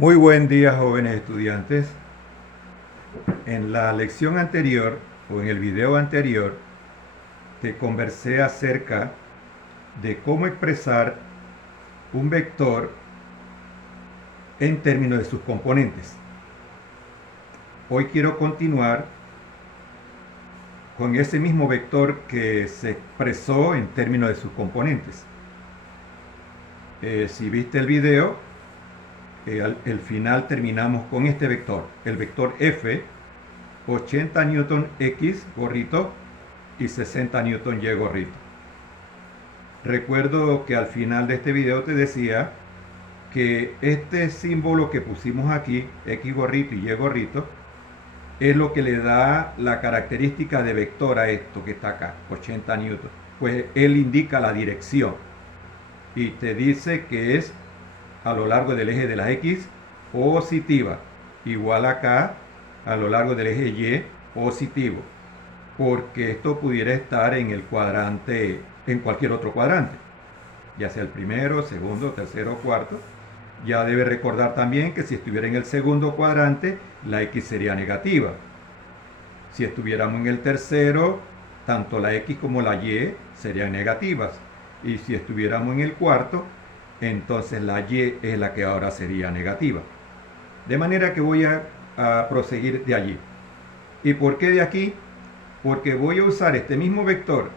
Muy buen día, jóvenes estudiantes. En la lección anterior o en el video anterior te conversé acerca de cómo expresar un vector en términos de sus componentes. Hoy quiero continuar con ese mismo vector que se expresó en términos de sus componentes. Si viste el video, al final terminamos con este vector, el vector F, 80 newton X gorrito y 60 newton Y gorrito. Recuerdo que al final de este video te decía que este símbolo que pusimos aquí, X gorrito y Y gorrito, es lo que le da la característica de vector a esto que está acá, 80 newton. Pues él indica la dirección y te dice que es a lo largo del eje de la X positiva, igual acá a lo largo del eje Y positivo, porque esto pudiera estar en el cuadrante, en cualquier otro cuadrante, ya sea el primero, segundo, tercero o cuarto. Ya debe recordar también que si estuviera en el segundo cuadrante, la X sería negativa. Si estuviéramos en el tercero, tanto la X como la Y serían negativas. Y si estuviéramos en el cuarto, entonces la Y es la que ahora sería negativa. De manera que voy a proseguir de allí. ¿Y por qué de aquí? Porque voy a usar este mismo vector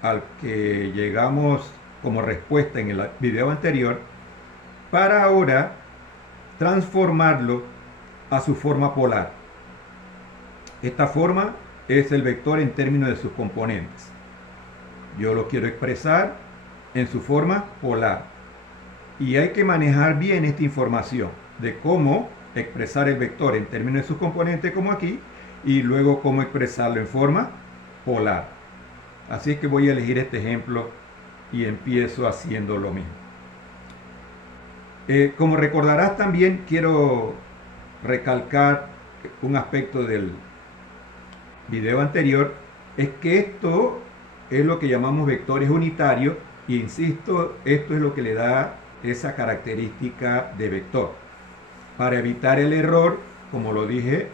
al que llegamos como respuesta en el video anterior para ahora transformarlo a su forma polar. Esta forma es el vector en términos de sus componentes. Yo lo quiero expresar en su forma polar. Y hay que manejar bien esta información de cómo expresar el vector en términos de sus componentes como aquí y luego cómo expresarlo en forma polar. Así que voy a elegir este ejemplo y empiezo haciendo lo mismo. Como recordarás también quiero recalcar un aspecto del video anterior, es que esto es lo que llamamos vectores unitarios y insisto, esto es lo que le da esa característica de vector. Para evitar el error, como lo dije,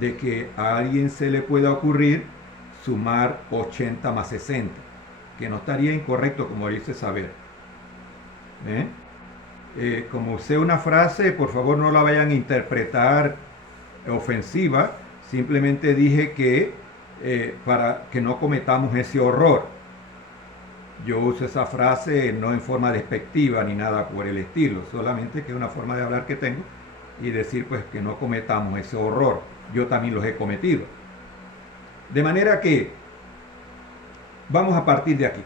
de que a alguien se le pueda ocurrir sumar 80 más 60, que no estaría incorrecto como dice saber. Como usé una frase, por favor no la vayan a interpretar ofensiva, simplemente dije que para que no cometamos ese horror. Yo uso esa frase no en forma despectiva ni nada por el estilo, solamente que es una forma de hablar que tengo y decir pues que no cometamos ese horror. Yo también los he cometido. De manera que vamos a partir de aquí.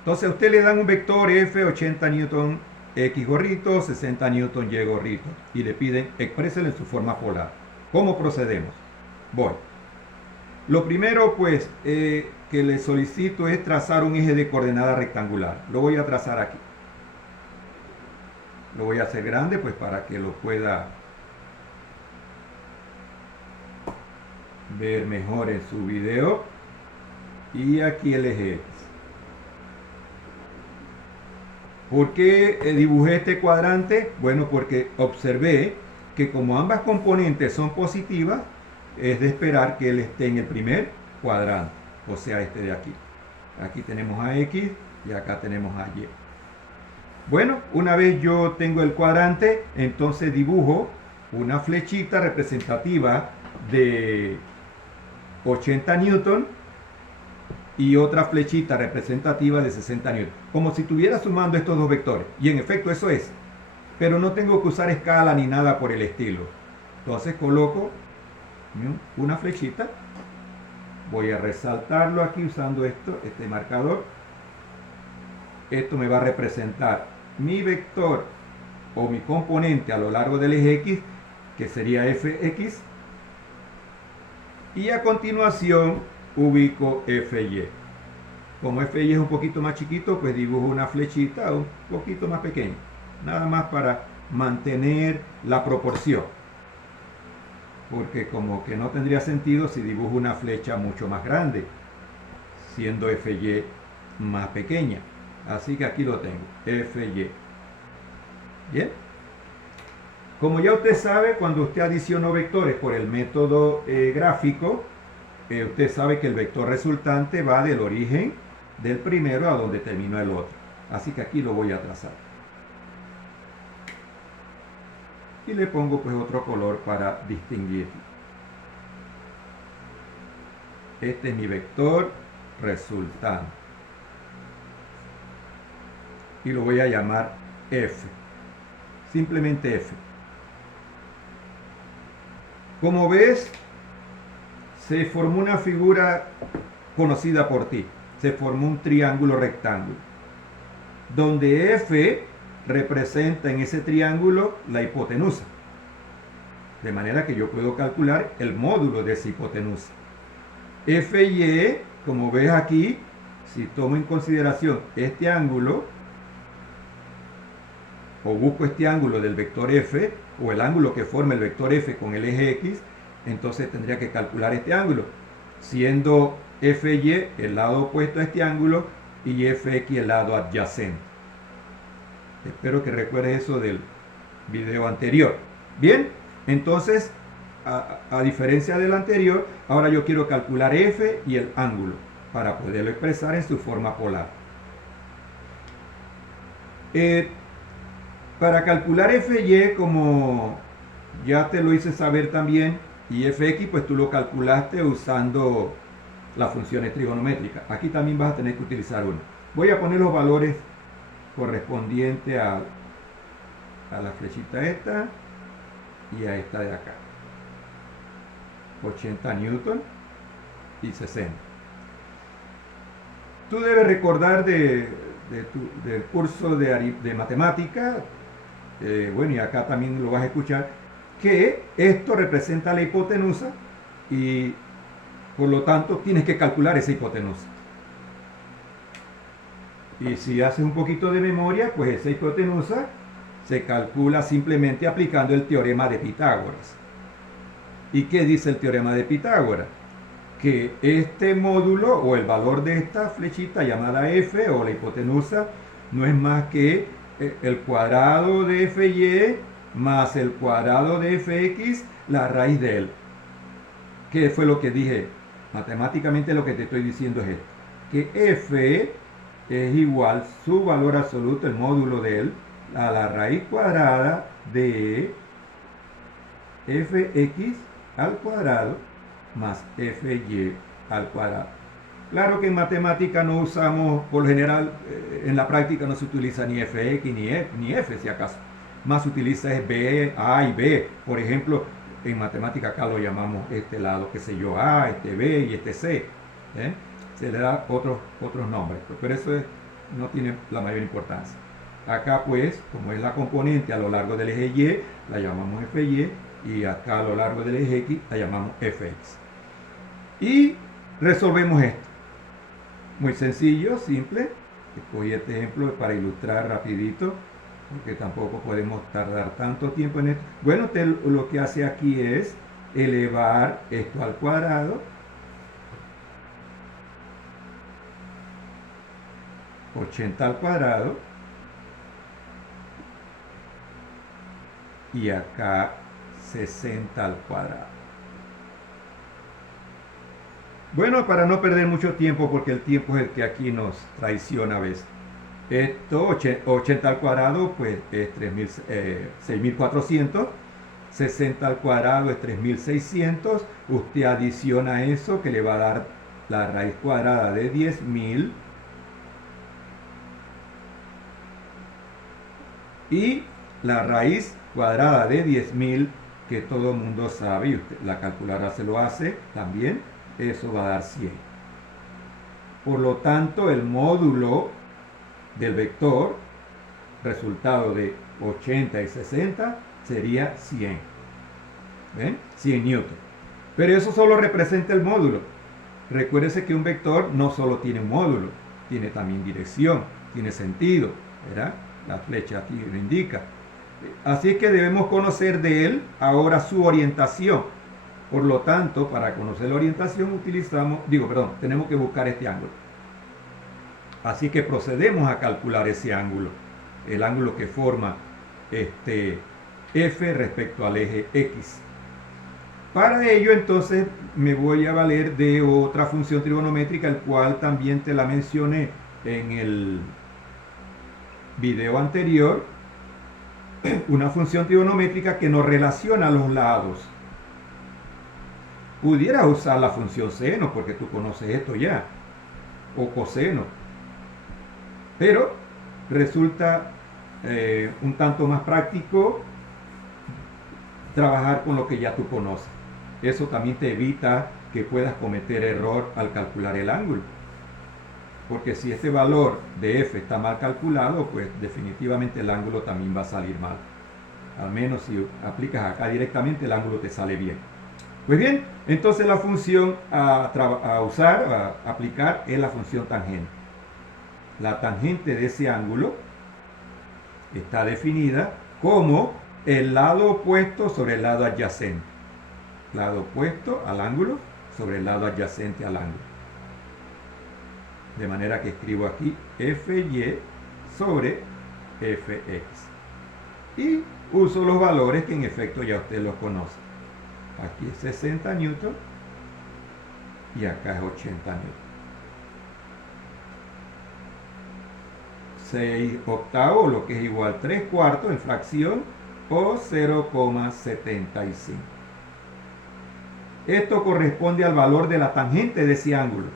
Entonces a usted le dan un vector F, 80 newton X gorrito, 60 newton Y gorrito y le piden expréselo en su forma polar. ¿Cómo procedemos? Voy. Lo primero pues que le solicito es trazar un eje de coordenada rectangular. Lo voy a trazar aquí. Lo voy a hacer grande pues para que lo pueda ver mejor en su video. Y aquí el eje X. ¿Por qué dibujé este cuadrante? Bueno, porque observé que como ambas componentes son positivas, es de esperar que él esté en el primer cuadrante, o sea, este de aquí. Aquí tenemos a X y acá tenemos a Y. Bueno, una vez yo tengo el cuadrante, entonces dibujo una flechita representativa de 80 newton y otra flechita representativa de 60 newton, como si estuviera sumando estos dos vectores, y en efecto eso es, pero no tengo que usar escala ni nada por el estilo. Entonces coloco una flechita, voy a resaltarlo aquí usando este marcador. Esto me va a representar mi vector o mi componente a lo largo del eje X, que sería Fx, y a continuación ubico Fy. Como Fy es un poquito más chiquito, pues dibujo una flechita un poquito más pequeña, nada más para mantener la proporción, porque como que no tendría sentido si dibujo una flecha mucho más grande, siendo Fy más pequeña. Así que aquí lo tengo, Fy. Bien. Como ya usted sabe, cuando usted adicionó vectores por el método gráfico, usted sabe que el vector resultante va del origen del primero a donde terminó el otro. Así que aquí lo voy a trazar. Y le pongo pues otro color para distinguir. Este es mi vector resultante. Y lo voy a llamar F. Simplemente F. Como ves, se formó una figura conocida por ti. Se formó un triángulo rectángulo, donde F representa en ese triángulo la hipotenusa. De manera que yo puedo calcular el módulo de esa hipotenusa. FY, como ves aquí, si tomo en consideración este ángulo, o busco este ángulo del vector F, o el ángulo que forma el vector F con el eje X, entonces tendría que calcular este ángulo, siendo FY el lado opuesto a este ángulo y FX el lado adyacente. Espero que recuerdes eso del video anterior. Bien, entonces, a diferencia del anterior, ahora yo quiero calcular F y el ángulo para poderlo expresar en su forma polar. Para calcular FY, como ya te lo hice saber también, y FX, pues tú lo calculaste usando las funciones trigonométricas. Aquí también vas a tener que utilizar una. Voy a poner los valores correspondientes a la flechita esta y a esta de acá. 80 newton y 60. Tú debes recordar del curso de matemática, bueno, y acá también lo vas a escuchar, que esto representa la hipotenusa y por lo tanto tienes que calcular esa hipotenusa. Y si haces un poquito de memoria, pues esa hipotenusa se calcula simplemente aplicando el teorema de Pitágoras. ¿Y qué dice el teorema de Pitágoras? Que este módulo o el valor de esta flechita llamada F o la hipotenusa no es más que el cuadrado de FY más el cuadrado de FX, la raíz de él. ¿Qué fue lo que dije? Matemáticamente lo que te estoy diciendo es esto, que F es igual su valor absoluto, el módulo de él, a la raíz cuadrada de Fx al cuadrado más Fy al cuadrado. Claro que en matemática no usamos, por lo general, en la práctica no se utiliza ni Fx ni F si acaso. Más se utiliza es B, A y B. Por ejemplo, en matemática acá lo llamamos este lado, qué sé yo, A, este B y este C. Se le da otros nombres, pero eso no tiene la mayor importancia. Acá pues, como es la componente a lo largo del eje Y, la llamamos Fy, y acá a lo largo del eje X la llamamos Fx. Y resolvemos esto. Muy sencillo, simple. Escogí este ejemplo para ilustrar rapidito, porque tampoco podemos tardar tanto tiempo en esto. Bueno, lo que hace aquí es elevar esto al cuadrado, 80 al cuadrado, y acá 60 al cuadrado. Bueno, para no perder mucho tiempo, porque el tiempo es el que aquí nos traiciona a veces. Esto, 80 al cuadrado, pues es 6.400. 60 al cuadrado es 3.600. Usted adiciona eso, que le va a dar la raíz cuadrada de 10.000. Y la raíz cuadrada de 10.000, que todo el mundo sabe, y usted, la calculadora se lo hace también, eso va a dar 100. Por lo tanto, el módulo del vector, resultado de 80 y 60, sería 100. ¿Ven? 100 newton. Pero eso solo representa el módulo. Recuérdese que un vector no solo tiene un módulo, tiene también dirección, tiene sentido, ¿verdad? La flecha aquí lo indica. Así que debemos conocer de él ahora su orientación. Por lo tanto, para conocer la orientación tenemos que buscar este ángulo. Así que procedemos a calcular ese ángulo, el ángulo que forma F respecto al eje X. Para ello entonces me voy a valer de otra función trigonométrica, el cual también te la mencioné en el video anterior, una función trigonométrica que nos relaciona los lados. Pudieras usar la función seno, porque tú conoces esto ya, o coseno, pero resulta un tanto más práctico trabajar con lo que ya tú conoces. Eso también te evita que puedas cometer error al calcular el ángulo. Porque si este valor de f está mal calculado, pues definitivamente el ángulo también va a salir mal. Al menos si aplicas acá directamente, el ángulo te sale bien. Pues bien, entonces la función a aplicar, es la función tangente. La tangente de ese ángulo está definida como el lado opuesto sobre el lado adyacente. Lado opuesto al ángulo sobre el lado adyacente al ángulo. De manera que escribo aquí Fy sobre Fx. Y uso los valores que en efecto ya usted los conoce. Aquí es 60 newton y acá es 80 newton. 6 octavos, lo que es igual a 3 cuartos en fracción, o 0,75. Esto corresponde al valor de la tangente de ese ángulo.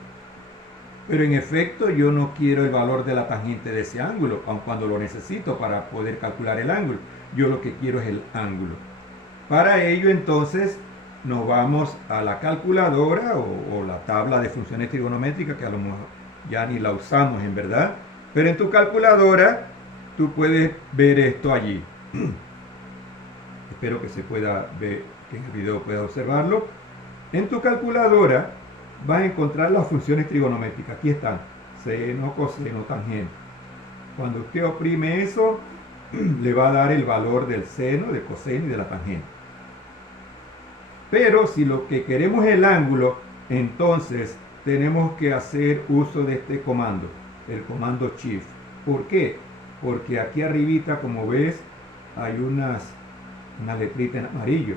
Pero en efecto yo no quiero el valor de la tangente de ese ángulo, aun cuando lo necesito para poder calcular el ángulo. Yo lo que quiero es el ángulo. Para ello entonces nos vamos a la calculadora o la tabla de funciones trigonométricas, que a lo mejor ya ni la usamos en verdad. Pero en tu calculadora tú puedes ver esto allí. Espero que se pueda ver, que en el video pueda observarlo. En tu calculadora vas a encontrar las funciones trigonométricas. Aquí están: seno, coseno, tangente. Cuando usted oprime eso, le va a dar el valor del seno, del coseno y de la tangente. Pero si lo que queremos es el ángulo, entonces tenemos que hacer uso de este comando, el comando Shift. ¿Por qué? Porque aquí arribita, como ves, hay unas letritas en amarillo.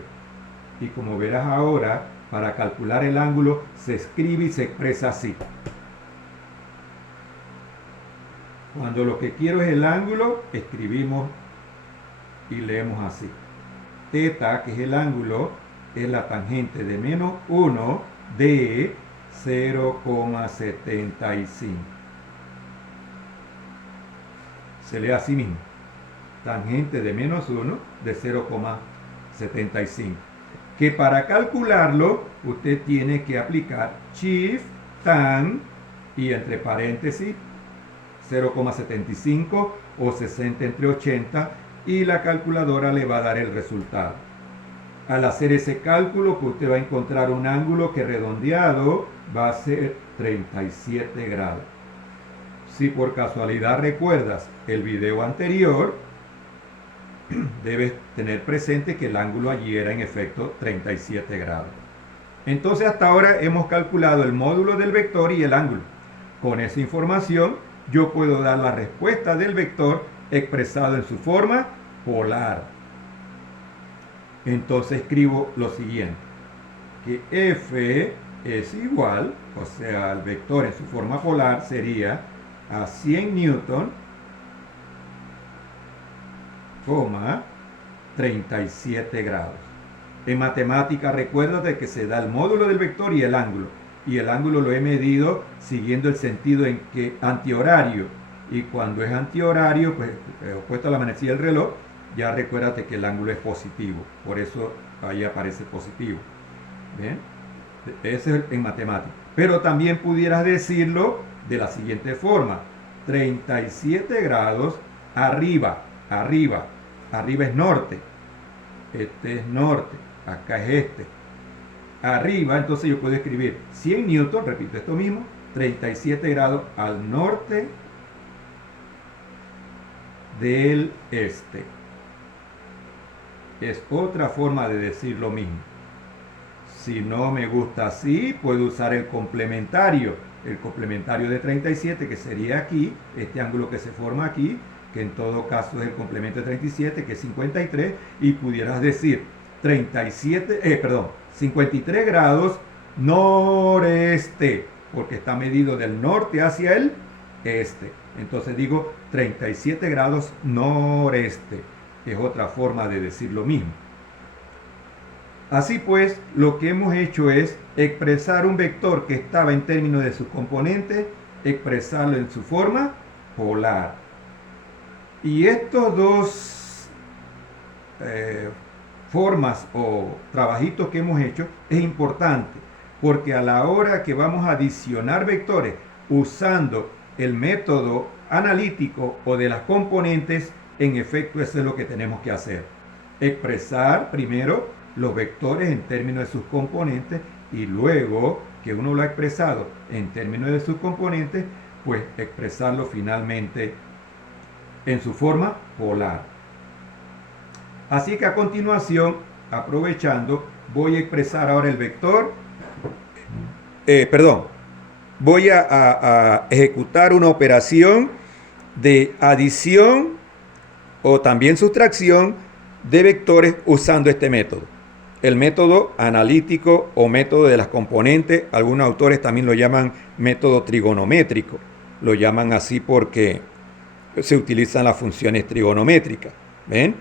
Y como verás ahora, para calcular el ángulo se escribe y se expresa así. Cuando lo que quiero es el ángulo, escribimos y leemos así. Teta, que es el ángulo, es la tangente de menos 1 de 0,75. Se lee así mismo. Tangente de menos 1 de 0,75. Que para calcularlo usted tiene que aplicar Shift, Tan y entre paréntesis 0,75 o 60 entre 80 y la calculadora le va a dar el resultado. Al hacer ese cálculo, pues usted va a encontrar un ángulo que redondeado va a ser 37 grados. Si por casualidad recuerdas el video anterior, debes tener presente que el ángulo allí era en efecto 37 grados. Entonces hasta ahora hemos calculado el módulo del vector y el ángulo. Con esa información yo puedo dar la respuesta del vector expresado en su forma polar. Entonces escribo lo siguiente, que F es igual, o sea, el vector en su forma polar sería a 100 newton, 37 grados. En matemática recuérdate que se da el módulo del vector y el ángulo. Y el ángulo lo he medido siguiendo el sentido en que antihorario. Y cuando es antihorario, pues opuesto a la manecilla del reloj, ya recuérdate que el ángulo es positivo. Por eso ahí aparece positivo. ¿Bien? Ese es en matemática. Pero también pudieras decirlo de la siguiente forma. 37 grados arriba es norte, este es norte, acá es este. Arriba, entonces yo puedo escribir 100 newton, repito esto mismo, 37 grados al norte del este. Es otra forma de decir lo mismo. Si no me gusta así, puedo usar el complementario de 37, que sería aquí, este ángulo que se forma aquí, que en todo caso es el complemento de 37, que es 53, y pudieras decir 53 grados noreste, porque está medido del norte hacia el este. Entonces digo 37 grados noreste, es otra forma de decir lo mismo. Así pues, lo que hemos hecho es expresar un vector que estaba en términos de sus componentes, expresarlo en su forma polar. Y estos dos formas o trabajitos que hemos hecho es importante, porque a la hora que vamos a adicionar vectores usando el método analítico o de las componentes, en efecto eso es lo que tenemos que hacer. Expresar primero los vectores en términos de sus componentes, y luego que uno lo ha expresado en términos de sus componentes, pues expresarlo finalmente en su forma polar. Así que a continuación, aprovechando, voy a expresar ahora el vector, voy a ejecutar una operación de adición o también sustracción de vectores usando este método. El método analítico o método de las componentes, algunos autores también lo llaman método trigonométrico. Lo llaman así porque se utilizan las funciones trigonométricas. ¿Ven?